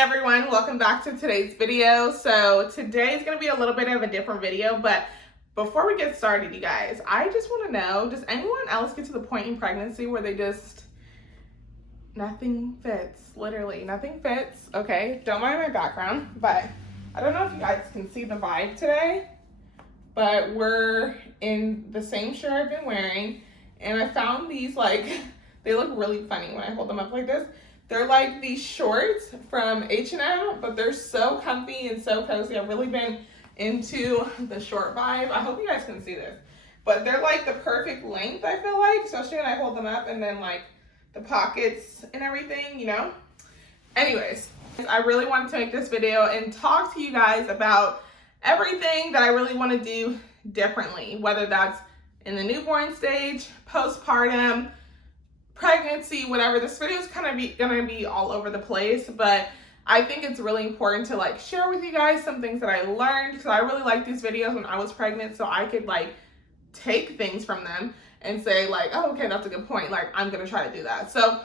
everyone, welcome back to today's video. So today is going to be a little bit of a different video, but before we get started, you guys, I just want to know, does anyone else get to the point in pregnancy where they just, nothing fits, literally nothing fits? Okay, don't mind my background, but I don't know if you guys can see the vibe today, but we're in the same shirt I've been wearing, and I found these, like, they look really funny when I hold them up like this. They're like these shorts from H&M, but they're so comfy and so cozy. I've really been into the short vibe. I hope you guys can see this. But they're like the perfect length, I feel like, especially when I hold them up and then like the pockets and everything, you know? Anyways, I really wanted to make this video and talk to you guys about everything that I really want to do differently, whether that's in the newborn stage, postpartum, pregnancy, whatever. This video is kind of gonna be all over the place, but I think it's really important to like share with you guys some things that I learned, because I really like these videos when I was pregnant, so I could like take things from them and say like, oh, okay, that's a good point, like I'm gonna try to do that. So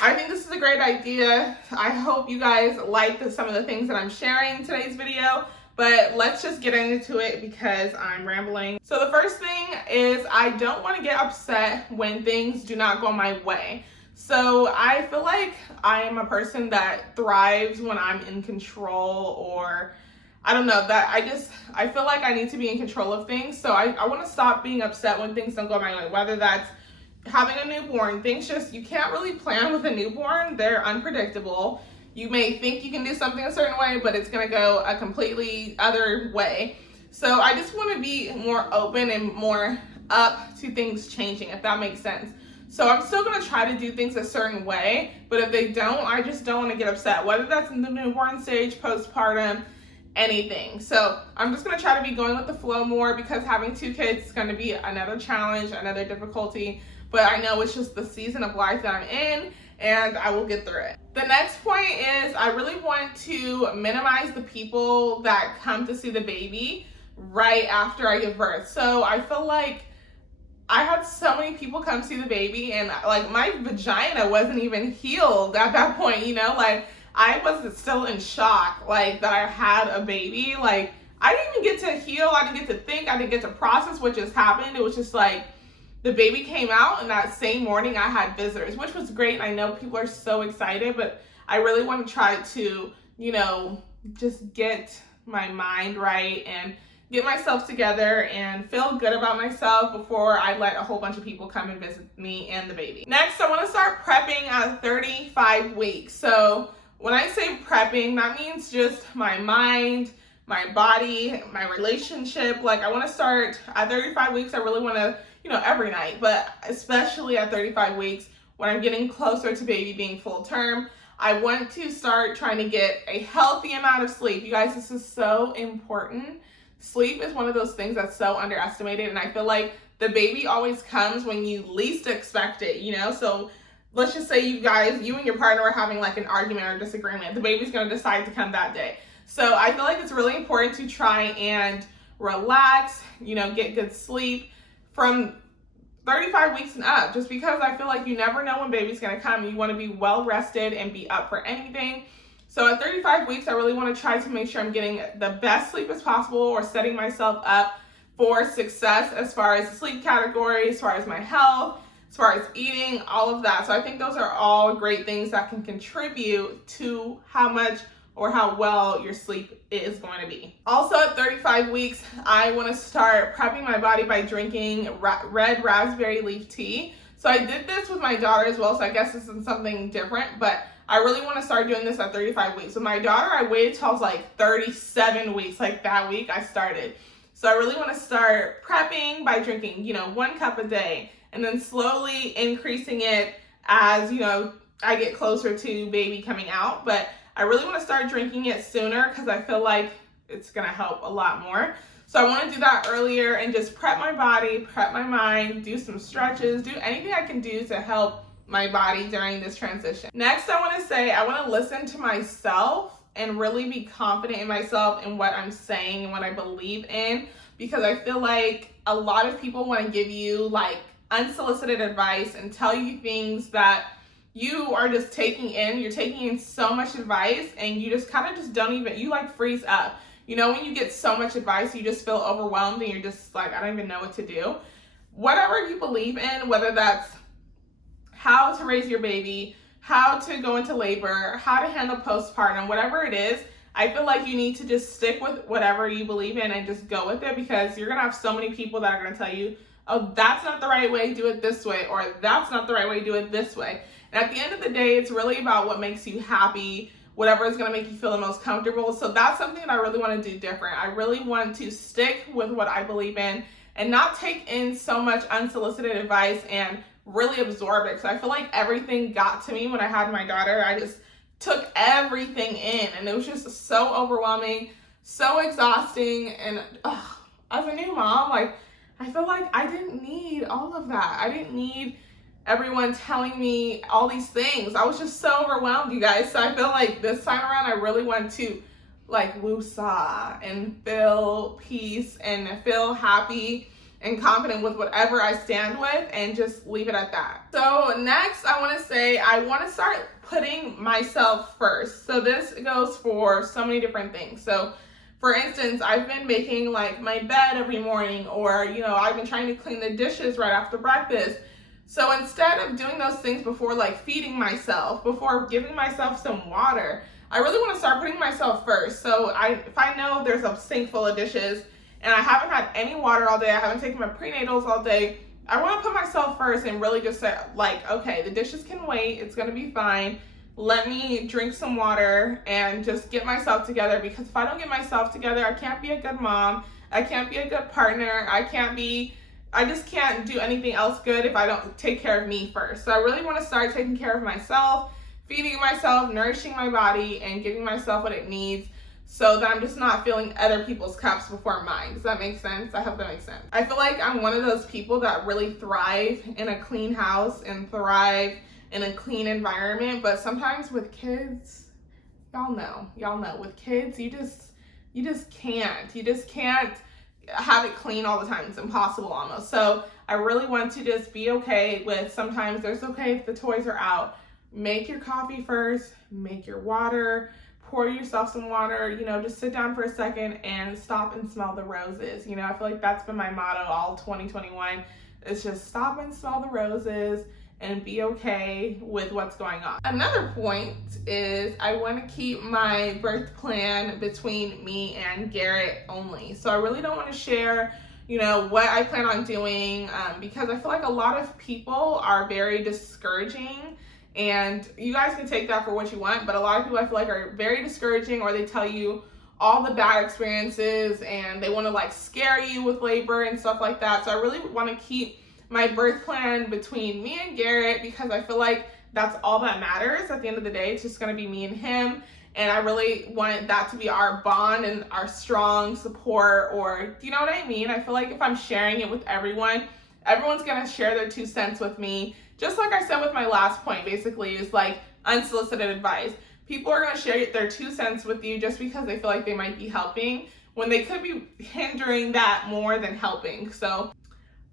I think this is a great idea. I hope you guys like some of the things that I'm sharing in today's video. But let's just get into it because I'm rambling. So the first thing is I don't want to get upset when things do not go my way. So I feel like I am a person that thrives when I'm in control, or I don't know, that I feel like I need to be in control of things. So I want to stop being upset when things don't go my way, whether that's having a newborn. You can't really plan with a newborn. They're unpredictable. You may think you can do something a certain way, but it's going to go a completely other way. So I just want to be more open and more up to things changing, if that makes sense. So I'm still going to try to do things a certain way, but if they don't, I just don't want to get upset, whether that's in the newborn stage, postpartum, anything. So I'm just going to try to be going with the flow more, because having two kids is going to be another challenge, another difficulty, but I know it's just the season of life that I'm in, and I will get through it. The next point is I really want to minimize the people that come to see the baby right after I give birth. So I feel like I had so many people come see the baby, and like my vagina wasn't even healed at that point, you know, like I was still in shock, like that I had a baby. Like I didn't even get to heal, I didn't get to think, I didn't get to process what just happened. It was just like, the baby came out, and that same morning I had visitors, which was great. I know people are so excited, but I really want to try to, you know, just get my mind right and get myself together and feel good about myself before I let a whole bunch of people come and visit me and the baby. Next, I want to start prepping at 35 weeks. So when I say prepping, that means just my mind, my body, my relationship. Like I want to start at 35 weeks. I really want to, you know, every night, but especially at 35 weeks when I'm getting closer to baby being full term, I want to start trying to get a healthy amount of sleep. You guys, this is so important. Sleep is one of those things that's so underestimated, and I feel like the baby always comes when you least expect it, you know? So let's just say you and your partner are having like an argument or disagreement. The baby's gonna decide to come that day. So I feel like it's really important to try and relax, you know, get good sleep from 35 weeks and up, just because I feel like you never know when baby's gonna come. You wanna be well rested and be up for anything. So at 35 weeks, I really wanna try to make sure I'm getting the best sleep as possible, or setting myself up for success as far as the sleep category, as far as my health, as far as eating, all of that. So I think those are all great things that can contribute to how much or how well your sleep is going to be. Also at 35 weeks, I want to start prepping my body by drinking red raspberry leaf tea. So I did this with my daughter as well, so I guess this is something different, but I really want to start doing this at 35 weeks. With my daughter, I waited till I was like 37 weeks, like that week I started. So I really want to start prepping by drinking, you know, 1 cup a day, and then slowly increasing it as, you know, I get closer to baby coming out. But I really want to start drinking it sooner, because I feel like it's going to help a lot more. So I want to do that earlier and just prep my body, prep my mind, do some stretches, do anything I can do to help my body during this transition. Next, I want to say I want to listen to myself and really be confident in myself and what I'm saying and what I believe in, because I feel like a lot of people want to give you like unsolicited advice and tell you things that you are just you're taking in so much advice, and you just kind of just don't even, you like freeze up. You know, when you get so much advice, you just feel overwhelmed and you're just like, I don't even know what to do. Whatever you believe in, whether that's how to raise your baby, how to go into labor, how to handle postpartum, whatever it is, I feel like you need to just stick with whatever you believe in and just go with it, because you're gonna have so many people that are gonna tell you, oh, that's not the right way, do it this way, or that's not the right way, do it this way. And at the end of the day, it's really about what makes you happy, whatever is gonna make you feel the most comfortable. So that's something that I really wanna do different. I really want to stick with what I believe in and not take in so much unsolicited advice and really absorb it. So I feel like everything got to me when I had my daughter. I just took everything in, and it was just so overwhelming, so exhausting. And as a new mom, like, I feel like I didn't need all of that. I didn't need everyone telling me all these things. I was just so overwhelmed, you guys. So I feel like this time around, I really want to like woosah and feel peace and feel happy and confident with whatever I stand with, and just leave it at that. So next, I want to say I want to start putting myself first. So this goes for so many different things. So for instance, I've been making like my bed every morning, or I've been trying to clean the dishes right after breakfast. So instead of doing those things before like feeding myself, before giving myself some water, I really want to start putting myself first. So if I know there's a sink full of dishes and I haven't had any water all day, I haven't taken my prenatals all day, I want to put myself first and really just say, like, okay, the dishes can wait, it's going to be fine. Let me drink some water and just get myself together, because if I don't get myself together, I can't be a good mom, I can't be a good partner, I just can't do anything else good if I don't take care of me first. So I really want to start taking care of myself, feeding myself, nourishing my body, and giving myself what it needs, so that I'm just not filling other people's cups before mine. Does that make sense? I hope that makes sense. I feel like I'm one of those people that really thrive in a clean house and thrive in a clean environment, but sometimes with kids, y'all know, with kids, you just can't have it clean all the time. It's impossible almost. So I really want to just be okay with, sometimes there's okay if the toys are out. Make your coffee first, make your water, pour yourself some water, just sit down for a second and stop and smell the roses. I feel like that's been my motto all 2021. It's just stop and smell the roses and be okay with what's going on. Another point is I want to keep my birth plan between me and Garrett only. So I really don't want to share, what I plan on doing, because I feel like a lot of people are very discouraging. And you guys can take that for what you want, but a lot of people I feel like are very discouraging, or they tell you all the bad experiences and they want to like scare you with labor and stuff like that. So I really want to keep my birth plan between me and Garrett, because I feel like that's all that matters. At the end of the day, it's just going to be me and him. And I really wanted that to be our bond and our strong support, or do you know what I mean? I feel like if I'm sharing it with everyone, everyone's going to share their 2 cents with me. Just like I said with my last point, basically, is like unsolicited advice. People are going to share their 2 cents with you just because they feel like they might be helping, when they could be hindering that more than helping. So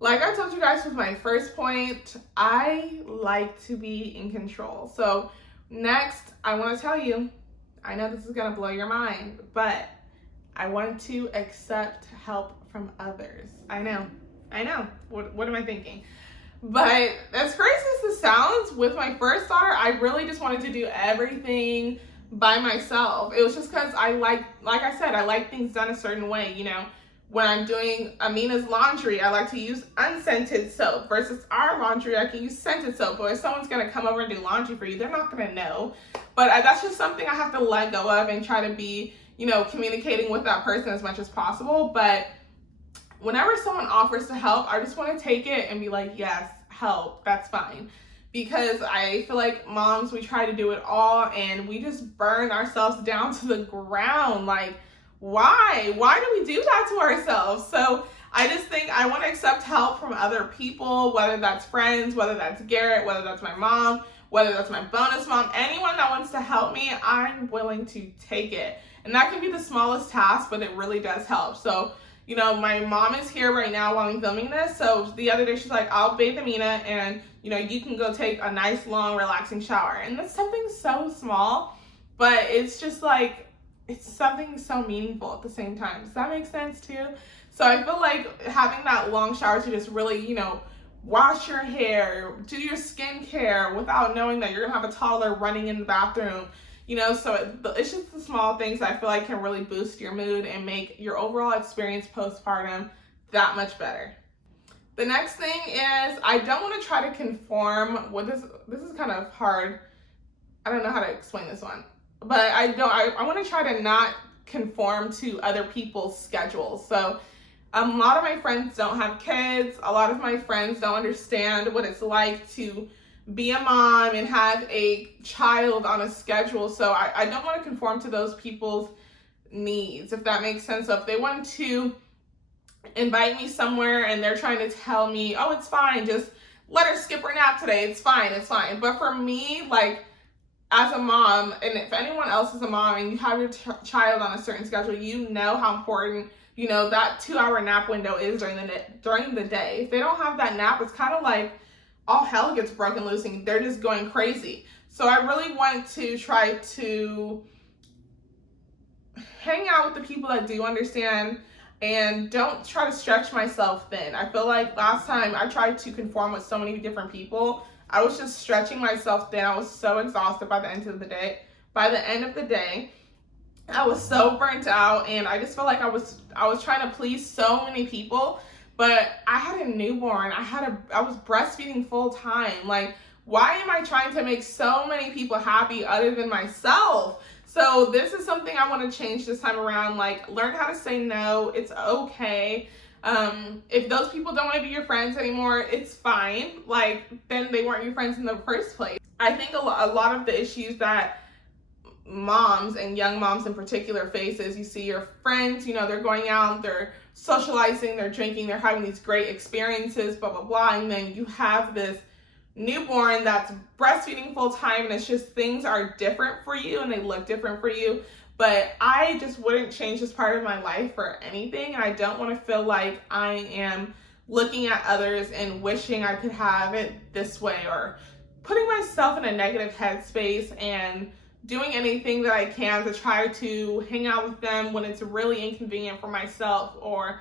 like I told you guys with my first point, I like to be in control. So next, I want to tell you, I know this is going to blow your mind, but I want to accept help from others. I know. What am I thinking? But as crazy as this sounds, with my first daughter, I really just wanted to do everything by myself. It was just because like I said, I like things done a certain way. When I'm doing Amina's laundry, I like to use unscented soap versus our laundry, I can use scented soap. But if someone's going to come over and do laundry for you, they're not going to know. But that's just something I have to let go of and try to be, communicating with that person as much as possible. But whenever someone offers to help, I just want to take it and be like, yes, help, that's fine. Because I feel like moms, we try to do it all and we just burn ourselves down to the ground. Like, why? Why do we do that to ourselves? So I just think I want to accept help from other people, whether that's friends, whether that's Garrett, whether that's my mom, whether that's my bonus mom, anyone that wants to help me, I'm willing to take it. And that can be the smallest task, but it really does help. So you know, my mom is here right now while I'm filming this. So the other day she's like, I'll bathe Amina and, you know, you can go take a nice, long, relaxing shower. And that's something so small, but it's just like, it's something so meaningful at the same time. Does that make sense too? So I feel like having that long shower to just really, you know, wash your hair, do your skincare without knowing that you're gonna have a toddler running in the bathroom, you know, so it's just the small things I feel like can really boost your mood and make your overall experience postpartum that much better. The next thing is, I don't want to try to conform with this is kind of hard. I don't know how to explain this one, but I want to try to not conform to other people's schedules. So a lot of my friends don't have kids. A lot of my friends don't understand what it's like to be a mom and have a child on a schedule. So I don't want to conform to those people's needs, if that makes sense. So if they want to invite me somewhere and they're trying to tell me, oh, it's fine, just let her skip her nap today, it's fine, it's fine. But for me, like, as a mom, and if anyone else is a mom and you have your child on a certain schedule, you know how important, you know, that 2-hour nap window is during the day. If they don't have that nap, it's kind of like all hell gets broken loose and they're just going crazy. So I really want to try to hang out with the people that do understand and don't try to stretch myself thin. I feel like last time I tried to conform with so many different people, I was just stretching myself thin. I was so exhausted by the end of the day. By the end of the day, I was so burnt out, and I just felt like I was trying to please so many people. But I had a newborn. I was breastfeeding full time. Like, why am I trying to make so many people happy other than myself? So this is something I want to change this time around. Like, learn how to say no. It's okay. If those people don't want to be your friends anymore, it's fine. Like, then they weren't your friends in the first place. I think a lot of the issues that moms and young moms in particular face is, you see your friends, you know, they're going out, they're socializing, they're drinking, they're having these great experiences, blah, blah, blah. And then you have this newborn that's breastfeeding full time, and it's just things are different for you and they look different for you. But I just wouldn't change this part of my life for anything. And I don't want to feel like I am looking at others and wishing I could have it this way, or putting myself in a negative headspace and doing anything that I can to try to hang out with them when it's really inconvenient for myself, or,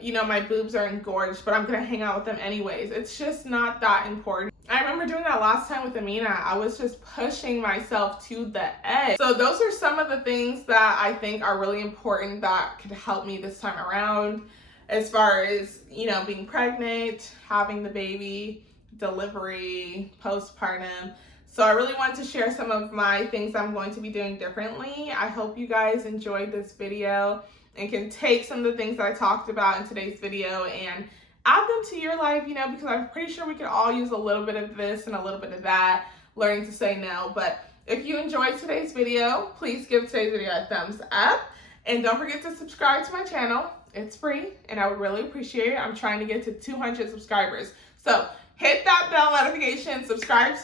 you know, my boobs are engorged, but I'm gonna hang out with them anyways. It's just not that important. I remember doing that last time with Amina. I was just pushing myself to the edge. So those are some of the things that I think are really important that could help me this time around, as far as, you know, being pregnant, having the baby, delivery, postpartum. So I really want to share some of my things I'm going to be doing differently. I hope you guys enjoyed this video and can take some of the things that I talked about in today's video and add them to your life, you know, because I'm pretty sure we could all use a little bit of this and a little bit of that, learning to say no. But if you enjoyed today's video, please give today's video a thumbs up. And don't forget to subscribe to my channel. It's free and I would really appreciate it. I'm trying to get to 200 subscribers. So hit that bell notification, subscribe.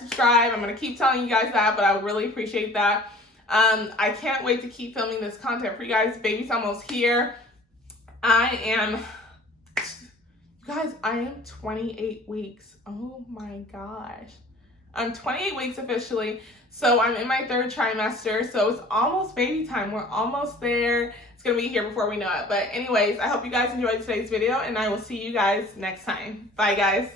I'm going to keep telling you guys that, but I would really appreciate that. I can't wait to keep filming this content for you guys. Baby's almost here. I am 28 weeks. Oh my gosh. I'm 28 weeks officially. So I'm in my 3rd trimester. So it's almost baby time. We're almost there. It's going to be here before we know it. But anyways, I hope you guys enjoyed today's video, and I will see you guys next time. Bye, guys.